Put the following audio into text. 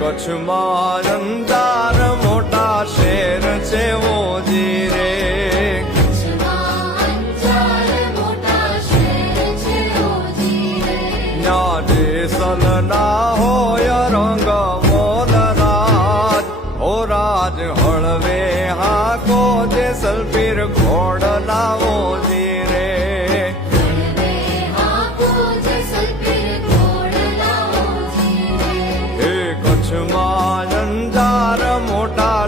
કચ્છમાં અંજાર મોટા શેર છે ઓજી રે. સલના હોય રંગ મોલરાજ હો રાજ હળવે હાકો જે સલપીર ઘોડલા ઓજી રે. હે કચ્છમાં અંજાર મોટા